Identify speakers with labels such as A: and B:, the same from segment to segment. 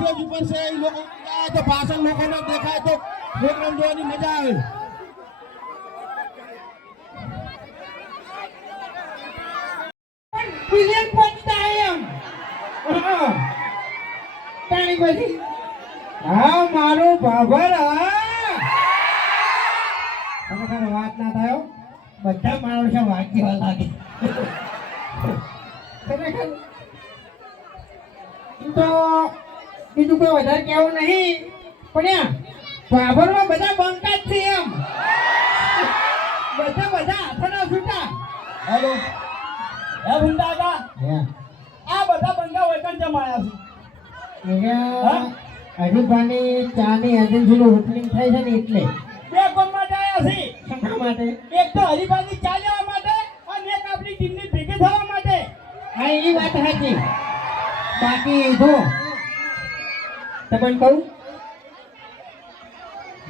A: Stage ઉપર છે, એ લોકો તો ભાષણ લોકોને દેખાય તો પ્રોગ્રામ જોવાની મજા આવે.
B: વિલિયમ હા. તાણી પછી? હા, મારો બાબર હા. વાત ના થયો બધા માણસો વાત જેવા તો બીજું કોઈ વધારે કહેવું નહીં. પણ બાબરમાં બધા બંકા જ છે એમ. બધા બધા હાથના છૂટા
A: હેલો.
C: હે ભૂંડા
B: કા
C: આ બધા બંગા વૈકન જમાયા છે?
B: ચાની એજન્સીનું ઓપનિંગ થાય છે ને એટલે.
C: બે કોમ માટે આવ્યા છે?
B: શા માટે?
C: એક તો હરિભાઈની ચા લેવા માટે અને એક આપણી ટીમની ભેગી થવા માટે.
B: હા એ વાત સાચી. બાકી જો તમને કહું?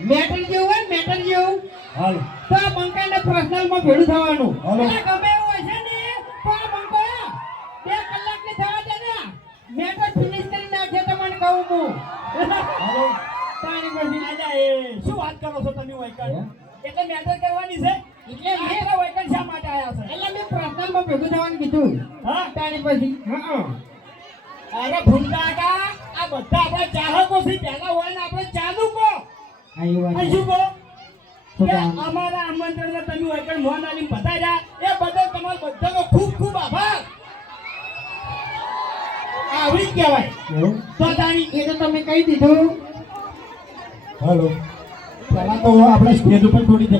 B: મેટલ જેવું હોય મેટલ જેવું.
A: હાલો.
B: તો આ બંકાને પર્સનલમાં ભેળું થવાનું.
A: હાલો.
B: ગમે એવું હશે ને તો આ બંકો બે કલાકની થવા દે ને. મેટર ફિનિશ કરી નાખશે તમને કહું હું.
A: હાલો.
B: તારી પછી
C: અલ્યા એ શું વાત કરો છો તમે વૈકન એટલે મેટર કરવાની છે?
B: એટલે મેં-
C: વૈકન શા માટે આયા છે?
B: એટલે મેં પર્સનલમાં ભેગું થવાનું કીધું.
C: હા?
B: તારી પછી હા
C: અરે ભૂંડાકા આ આપણા ચાહકો થી પહેલા હોય ને આપણે ચાલુ કહો. શું કે? અમારા આમંત્રણને તમે વૈકન મોહન આલી બતાવ્યા એ બદલ તમારો બધાનો ખૂબ ખૂબ આભાર. આવી જ કહેવાય? તો
B: એ તો તમે કહી દીધું.
A: હાલો. પહેલા તો આપણે સ્ટેજ ઉપર થોડી